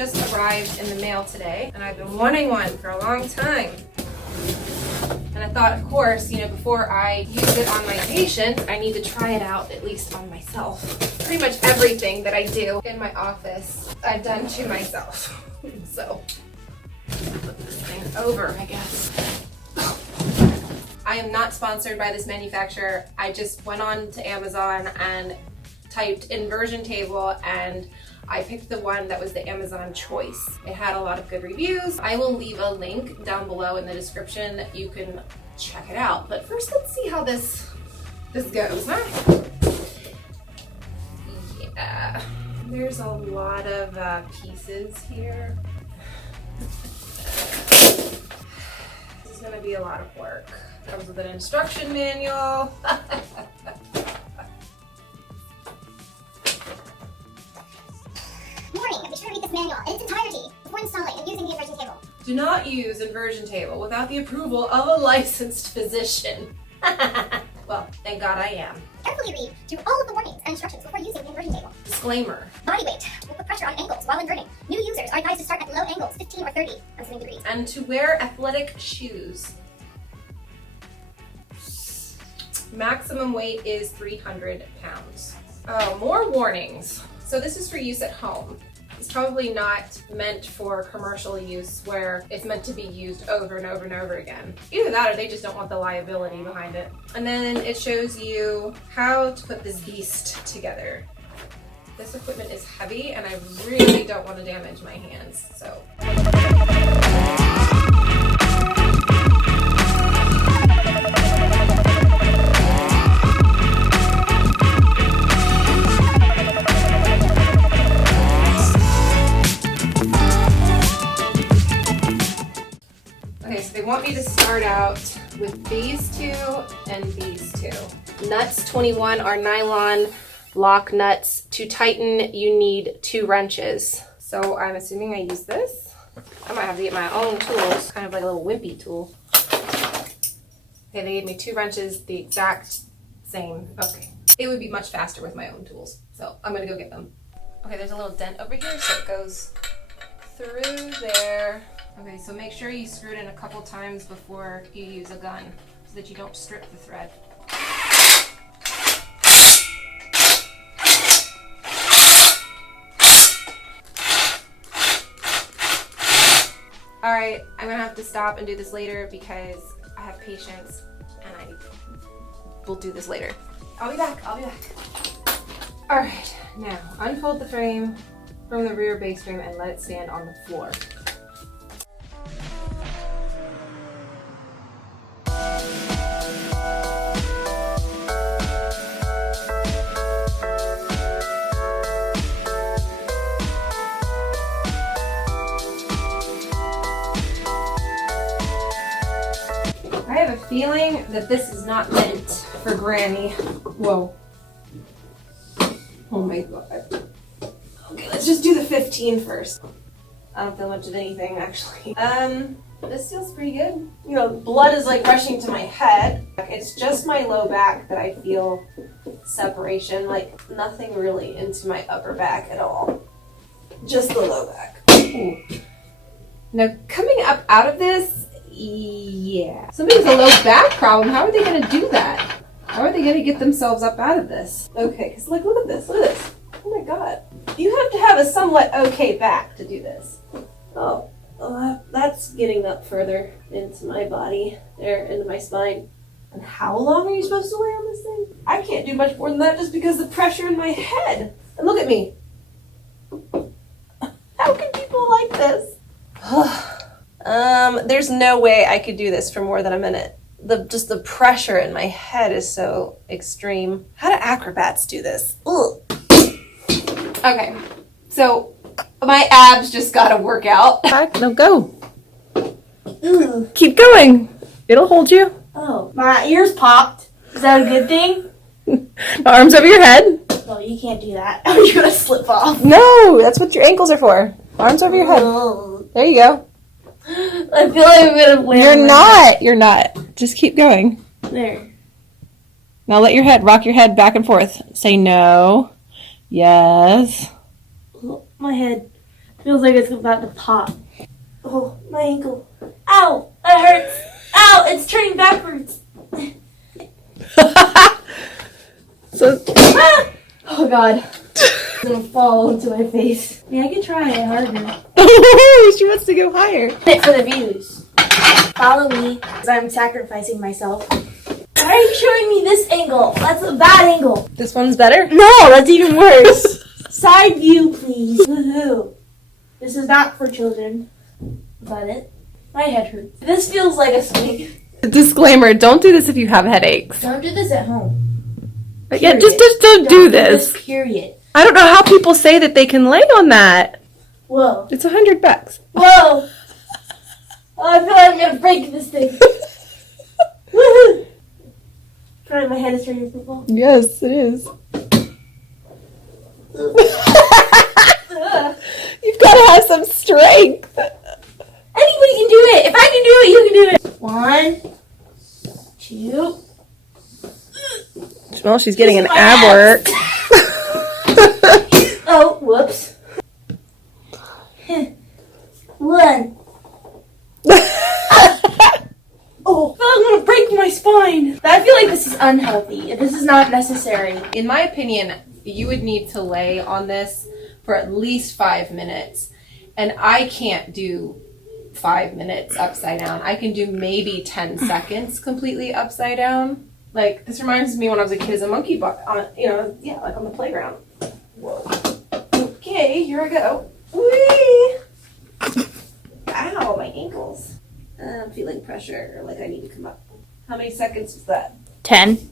just arrived in the mail today, and I've been wanting one for a long time. And I thought, of course, before I use it on my patients, I need to try it out at least on myself. Pretty much everything that I do in my office, I've done to myself. So, put this thing over, I guess. I am not sponsored by this manufacturer. I just went on to Amazon and typed inversion table, and I picked the one that was the Amazon choice. It had a lot of good reviews. I will leave a link down below in the description. You can check it out. But first, let's see how this goes, huh? Yeah, there's a lot of pieces here. This is gonna be a lot of work. Comes with an instruction manual. Warning, be sure to read this manual in its entirety before installing and using the inversion table. Do not use inversion table without the approval of a licensed physician. Well, thank God I am. Carefully read through all of the warnings and instructions before using the inversion table. Disclaimer. Body weight will put pressure on ankles while inverting. New users are advised to start at low angles, 15 or 30 on swimming degrees. And to wear athletic shoes. Maximum weight is 300 pounds. Oh, more warnings. So this is for use at home. It's probably not meant for commercial use where it's meant to be used over and over and over again. Either that or they just don't want the liability behind it. And then it shows you how to put this beast together. This equipment is heavy and I really don't want to damage my hands, so. Okay, so they want me to start out with these two and these two. Nuts 21 are nylon lock nuts. To tighten, you need 2 wrenches. So I'm assuming I use this. I might have to get my own tools, kind of like a little wimpy tool. Okay, they gave me 2 wrenches, the exact same. Okay, it would be much faster with my own tools, so I'm gonna go get them. Okay, there's a little dent over here, so it goes through there. Okay, so make sure you screw it in a couple times before you use a gun so that you don't strip the thread. All right, I'm gonna have to stop and do this later because I have patients and I will do this later. I'll be back. All right, now unfold the frame from the rear base frame and let it stand on the floor. I have a feeling that this is not meant for Granny. Whoa. Oh my God. Okay, let's just do the 15 first. I don't feel much of anything, actually. This feels pretty good. Blood is like rushing to my head. It's just my low back that I feel separation, like nothing really into my upper back at all. Just the low back. Ooh. Now, coming up out of this, yeah. Somebody has a low back problem. How are they going to do that? How are they going to get themselves up out of this? Okay, because look at this. Look at this. Oh my God. You have to have a somewhat okay back to do this. Oh, that's getting up further into my body, there, into my spine. And how long are you supposed to lay on this thing? I can't do much more than that just because of the pressure in my head. And look at me. How can people like this? There's no way I could do this for more than a minute. Just the pressure in my head is so extreme. How do acrobats do this? Ugh. Okay, so my abs just got to work out. No, go. Ooh. Keep going. It'll hold you. Oh, my ears popped. Is that a good thing? Arms over your head. Oh, you can't do that. Oh, you're gonna slip off. No, that's what your ankles are for. Arms over your head. Oh. There you go. I feel like I'm gonna land. You're not. Just keep going. There. Now let your head, rock your head back and forth. Say no. Yes. Oh, my head. Feels like it's about to pop. Oh, my ankle. Ow! That hurts. Ow! It's turning backwards. Oh God. It's gonna fall into my face. Yeah, I can try it harder. She wants to go higher. It for the views. Follow me, because I'm sacrificing myself. Why are you showing me this angle? That's a bad angle. This one's better? No, that's even worse. Side view, please. Woohoo. This is not for children. Is that it? My head hurts. This feels like a swing. Disclaimer, don't do this if you have headaches. Don't do this at home. But yeah, Period. just don't do this. Period. I don't know how people say that they can lay on that. Whoa. It's $100. Whoa. Oh, I feel like I'm gonna break this thing. Woohoo. Sorry, my head is turning purple. Yes, it is. You've got to have some strength. Anybody can do it. If I can do it, you can do it. 1, 2. Well, she's getting an My ab work. Oh, whoops. 1. Oh, I feel like I'm gonna break my spine. I feel like this is unhealthy. This is not necessary. In my opinion, you would need to lay on this for at least 5 minutes. And I can't do 5 minutes upside down. I can do maybe 10 seconds completely upside down. Like, this reminds me when I was a kid as a monkey bar, like on the playground. Whoa. Okay, here I go. Whee! Ow, my ankles. I'm feeling pressure, like I need to come up. How many seconds was that? 10.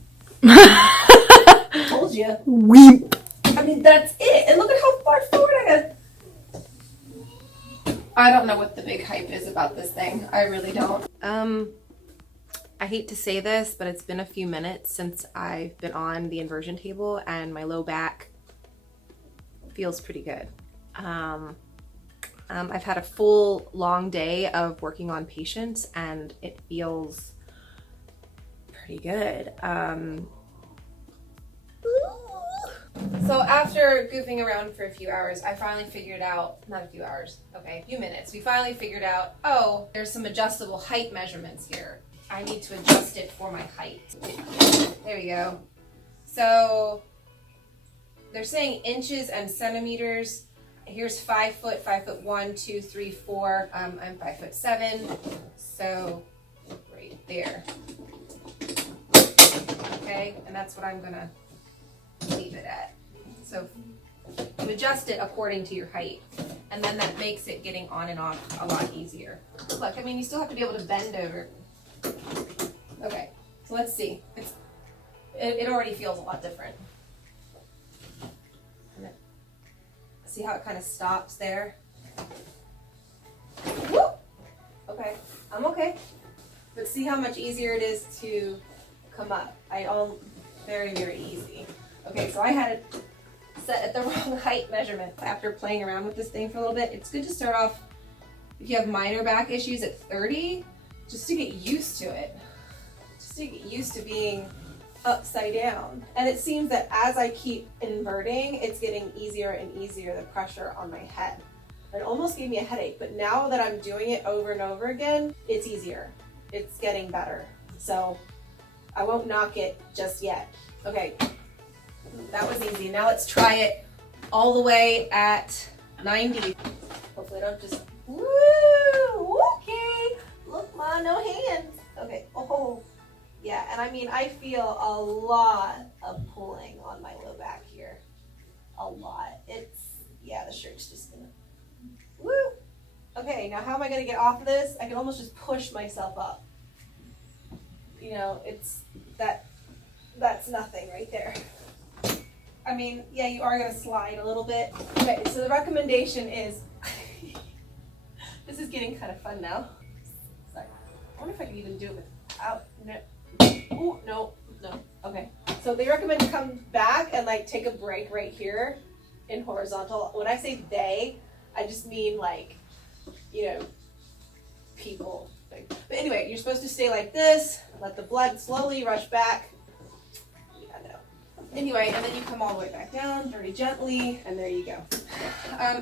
Told you. Weep. I mean, that's it. And look at how far forward I got. I don't know what the big hype is about this thing. I really don't. I hate to say this, but it's been a few minutes since I've been on the inversion table and my low back feels pretty good. I've had a full long day of working on patients and it feels pretty good. So after goofing around for a few hours, I finally figured out, not a few hours, okay, a few minutes, we finally figured out, oh, there's some adjustable height measurements here. I need to adjust it for my height. There we go. So they're saying inches and centimeters. Here's 5 foot, 5 foot 1, 2, 3, 4. I'm 5'7", so right there. Okay, and that's what I'm gonna leave it at. So you adjust it according to your height, and then that makes it getting on and off a lot easier. Look, I mean, you still have to be able to bend over. Okay, so let's see. It already feels a lot different. See how it kind of stops there? Woo! Okay, I'm okay. But see how much easier it is to come up. Very, very easy. Okay, so I had it set at the wrong height measurement. After playing around with this thing for a little bit, it's good to start off, if you have minor back issues, at 30, just to get used to it. Just to get used to being upside down. And it seems that as I keep inverting, it's getting easier and easier, the pressure on my head. It almost gave me a headache, but now that I'm doing it over and over again, it's easier. It's getting better. So I won't knock it just yet. Okay, that was easy. Now let's try it all the way at 90. Hopefully I don't just, woo, okay. Look, ma, no hands. Okay, oh, yeah, and I mean, I feel a lot of pulling on my low back here. A lot. Yeah, the shirt's just gonna, woo. Okay, now how am I gonna get off of this? I can almost just push myself up. You know, that's nothing right there. I mean, yeah, you are gonna slide a little bit. Okay, so the recommendation is, this is getting kind of fun now. Sorry. I wonder if I can even do it without, no. Ooh, no. Okay. So they recommend you come back and like take a break right here in horizontal. When I say they, I just mean like, you know, people. But anyway, you're supposed to stay like this, let the blood slowly rush back. Yeah, no. Anyway, and then you come all the way back down very gently, and there you go.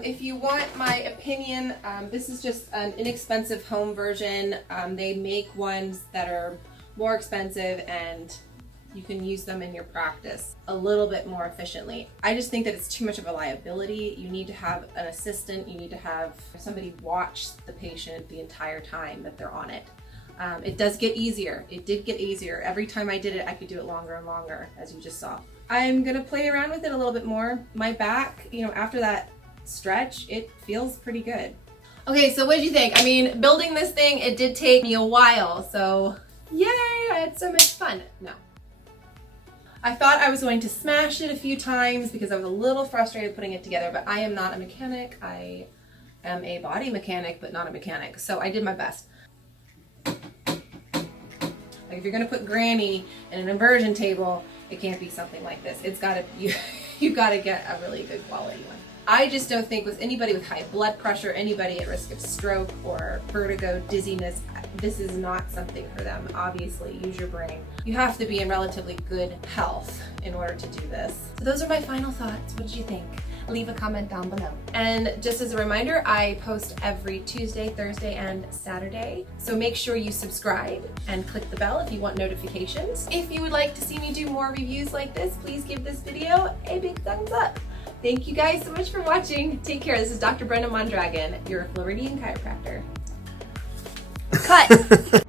If you want my opinion, this is just an inexpensive home version. They make ones that are more expensive, and you can use them in your practice a little bit more efficiently. I just think that it's too much of a liability. You need to have an assistant. You need to have somebody watch the patient the entire time that they're on it. It does get easier. It did get easier. Every time I did it, I could do it longer and longer, as you just saw. I'm gonna play around with it a little bit more. My back, after that stretch, it feels pretty good. Okay, so what did you think? I mean, building this thing, it did take me a while, so yay, I had so much fun. No. I thought I was going to smash it a few times because I was a little frustrated putting it together, but I am not a mechanic. I am a body mechanic, but not a mechanic, so I did my best. Like if you're gonna put Granny in an inversion table, it can't be something like this. It's gotta, you gotta get a really good quality one. I just don't think with anybody with high blood pressure, anybody at risk of stroke or vertigo, dizziness, this is not something for them. Obviously, use your brain. You have to be in relatively good health in order to do this. So those are my final thoughts. What did you think? Leave a comment down below. And just as a reminder, I post every Tuesday, Thursday, and Saturday. So make sure you subscribe and click the bell if you want notifications. If you would like to see me do more reviews like this, please give this video a big thumbs up. Thank you guys so much for watching. Take care. This is Dr. Brenda Mondragon, your Floridian chiropractor. Cut!